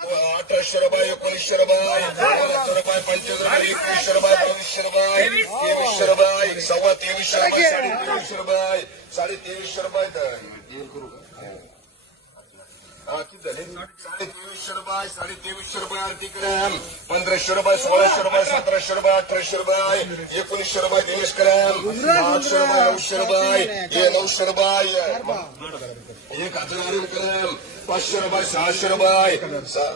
अठराशे रुपये एकोणीसशे रुपये दोनशे रुपये पंचवीस रुपये एकवीसशे रुपये बावीसशे रुपये तेवीसशे रुपये सव्वा तेवीसशे रुपये साडे तेवीसशे रुपये साडे तेवीसशे रुपये साडे तेवीसशे रुपये साडे तेवीसशे रुपये आरतीकडे पंधराशे रुपये सोळाशे रुपये सतराशे रुपये अठराशे रुपये एकोणीसशे रुपये दिनेश कलम आठशे रुपये नऊशे रुपये नऊशे रुपये एक हज़ार पाचशे रुपये सहाशे रुपये एक हज़ार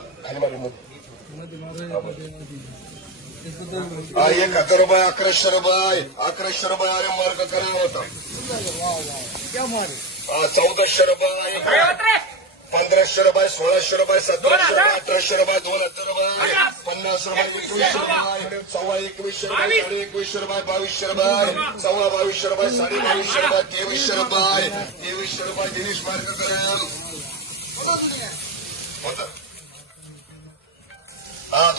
रुपये अकराशे रुपये अकराशे रुपये अरे मार्ग करा होता हा, चौदाशे रुपये पंधराशे रुपये सोळाशे रुपये सतराशे रुपये अठराशे रुपये दोन हजार रुपये. पन्नास रुपये एकवीसशे रुपये सव्वा एकवीसशे रुपये साडे एकवीसशे रुपये बावीसशे रुपये सव्वा बावीसशे रुपये साडे बावीसशे रुपये तेवीसशे रुपये. तेवीसशे रुपये दिनेश मार्गकरम होतं?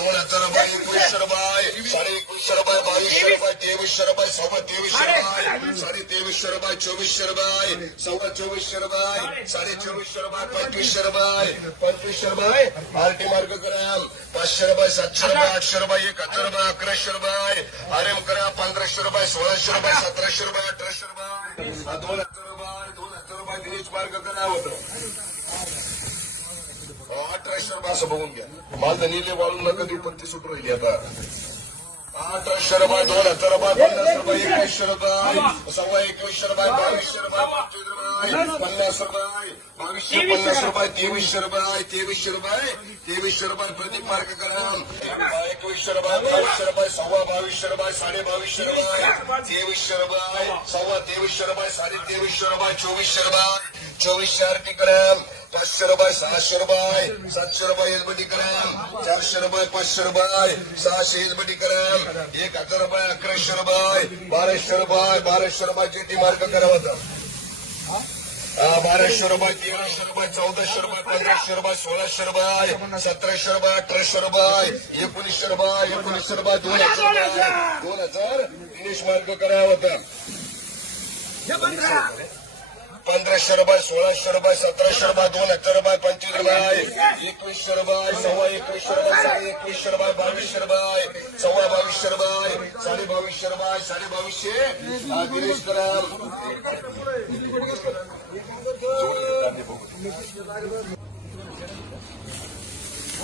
हा दोन हज़ार रुपये एकवीसशे रुपये साडे एकवीसशे रुपये बावीसशे रुपये तेवीसशे रुपये सव्वा तेवीसशे रुपये साडे तेवीसशे रुपये चोवीसशे रुपये सव्वा चोवीसशे रुपये साडे चोवीसशे रुपये पंचवीसशे रुपये पंचवीसशे रुपये आरटी मार्ग ग्राम पाचशे रुपये सातशे रुपये आठशे रुपये एक हज़ार रुपये अकराशे रुपये आर एम करा पंधराशे रुपये सोळाशे रुपये सतराशे रुपये अठराशे रुपये हा, दोन हज़ार रुपये दोन हज़ार रुपये दिनेश मार्ग करा होतं अठराशे रुपये असं बघून घ्या. माझं निले वाळून नका देऊ, पण ती सुट राहिली आता. अठराशे रुपये दोन हज़ार रुपये पन्नास रुपये एकवीसशे रुपये सव्वा एकवीसशे रुपये बावीसशे रुपये पंचवीस रुपये पन्नास रुपये बावीसशे पन्नास रुपये तेवीसशे रुपये तेवीसशे रुपये तेवीसशे रुपये प्रदीप मार्ग करा. एकवीसशे रुपये बावीसशे रुपये सव्वा बावीसशे रुपये साडे बावीसशे रुपये तेवीसशे रुपये सव्वा तेवीसशे रुपये साडे तेवीसशे रुपये चोवीसशे रुपये चोवीसशे आरटी ग्रॅम पाचशे रुपये सहाशे रुपये सातशे रुपये एलबटी ग्रॅम चारशे रुपये पाचशे रुपये सहाशे एलबटी ग्रॅम एक हजार रुपये अकराशे रुपये बाराशे रुपये बाराशे रुपये जेटी मार्क करावा. बाराशे रुपये तेराशे रुपये चौदाशे रुपये पंधराशे रुपये सोळाशे रुपये सतराशे रुपये अठराशे रुपये एकोणीसशे रुपये एकोणीसशे रुपये दोन हजार रुपये. दोन हजार दिनेश मार्ग करावा. होता पंधराशे रुपये सोळाशे रुपये सतराशे रुपये दोन हजार रुपये पंचवीस रुपये एकवीसशे रुपये सव्वा एकवीसशे रुपये साडे एकवीसशे रुपये बावीसशे रुपये सव्वा बावीसशे रुपये साडे बावीसशे रुपये साडे बावीसशे. हा, दिनेश करा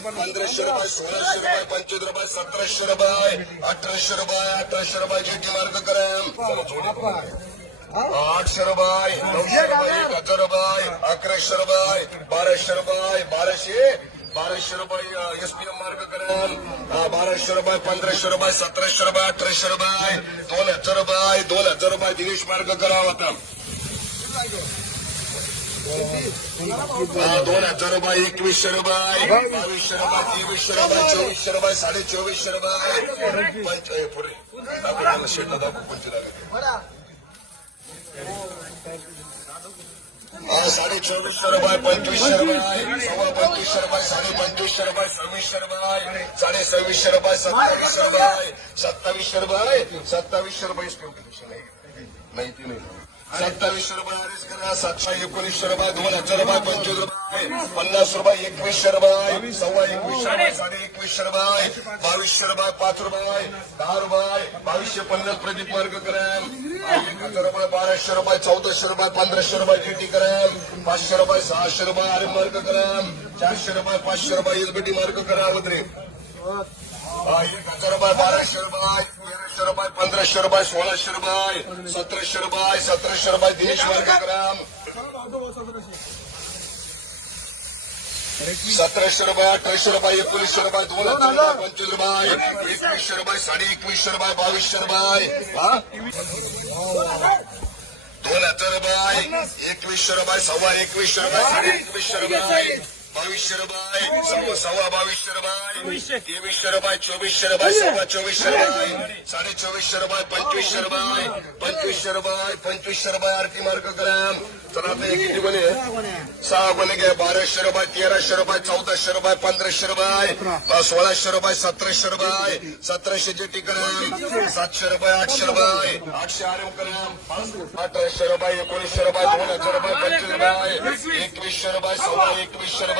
तेवीसशे रुपये सोळाशे रुपये पंचवीस रुपये सतराशे रुपये अठराशे रुपये अठराशे रुपये जेटी मार्ग करम आठशे रुपये नऊशे रुपये एक हज़ार रुपये अकराशे रुपये बाराशे रुपये बाराशे बाराशे रुपये एसपीएम मार्ग करम बाराशे रुपये पंधराशे रुपये सतराशे रुपये अठराशे रुपये दोन हज़ार रुपये दोन हज़ार रुपये दिनेश मार्ग करा होता हा, दोन हज़ार रुपये एकवीसशे रुपये बावीसशे रुपये तेवीसशे रुपये चोवीसशे रुपये साडे चोवीसशे रुपये पुढे. हा, साडे चोवीसशे रुपये पंचवीसशे रुपये सव्वा पंचवीसशे रुपये साडे पंचवीसशे रुपये सव्वीसशे रुपये साडे सव्वीसशे रुपये सत्तावीसशे रुपये सत्तावीसशे रुपये सत्तावीसशे रुपये ती सत्तावीसशे करा, सातशे एकोणीसशे रुपये दोन हज़ार रुपये, पंचवीस रुपये, पन्नास रुपये, एकवीसशे रुपये, सव्वा एकवीसशे रुपये, साडे एकवीसशे रुपये, बावीसशे रुपये, पाच एक हज़ार रुपये, बाराशे रुपये, चौदाशे रुपये, पंधराशे रुपये जीटी करेल. पाचशे एक हज़ार रुपये, बाराशे रुपये. तेराशे रुपये पंधराशे रुपये सोळाशे रुपये सतराशे रुपये सतराशे रुपये दिनेश मार्गग्राम सतराशे रुपये अठराशे रुपये एकोणीसशे रुपये दोन हज़ार पंचवीस रुपये एकवीसशे रुपये साडे एकवीसशे रुपये बावीसशे रुपये दोन हज़ार रुपये एकवीसशे रुपये सव्वा एकवीसशे रुपये साडे एकवीसशे रुपये बावीसशे रुपये सव्वा बावीसशे रुपये तेवीसशे रुपये चोवीसशे रुपये सव्वा चोवीसशे रुपये साडे चोवीसशे रुपये पंचवीसशे रुपये पंचवीसशे रुपये पंचवीसशे रुपये आरती मार्क ग्राम चला आता हे किती बने सहा गुन्हे घ्या बाराशे रुपये तेराशे रुपये चौदाशे रुपये पंधराशे रुपये अ, सोळाशे रुपये सतराशे रुपये सतराशे जे ग्राम सातशे रुपये आठशे रुपये आठशे आरे ग्राम अठराशे रुपये एकोणीसशे रुपये दोन हज़ार रुपये पंचवीस रुपये एकवीसशे रुपये सव्वा एकवीसशे रुपये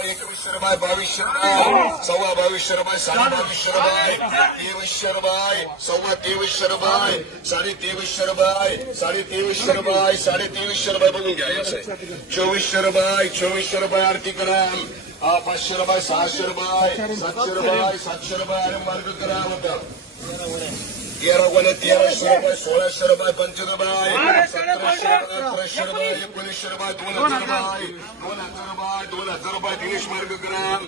हज़ार रुपये एकवीसशे रुपये बावीसशे रुपये सव्वा बावीसशे रुपये साडे बावीसशे रुपये तेवीसशे रुपये सव्वा तेवीसशे रुपये साडे तेवीसशे रुपये साडे तेवीसशे रुपये साडे तेवीसशे रुपये बघून घ्या याचं आहे. चोवीसशे रुपये चोवीसशे रुपये आरती करा हा पाचशे रुपये सहाशे रुपये सातशे रुपये सातशे रुपये मार्ग करा होता तेरा गुन्हे तेराशे रुपये सोळाशे रुपये पंचवीस रुपये सतराशे रुपये अठराशे रुपये एकोणीसशे रुपये दोन हजार रुपये दोन हजार रुपये दोन हजार रुपये दिनेश मार्ग ग्राम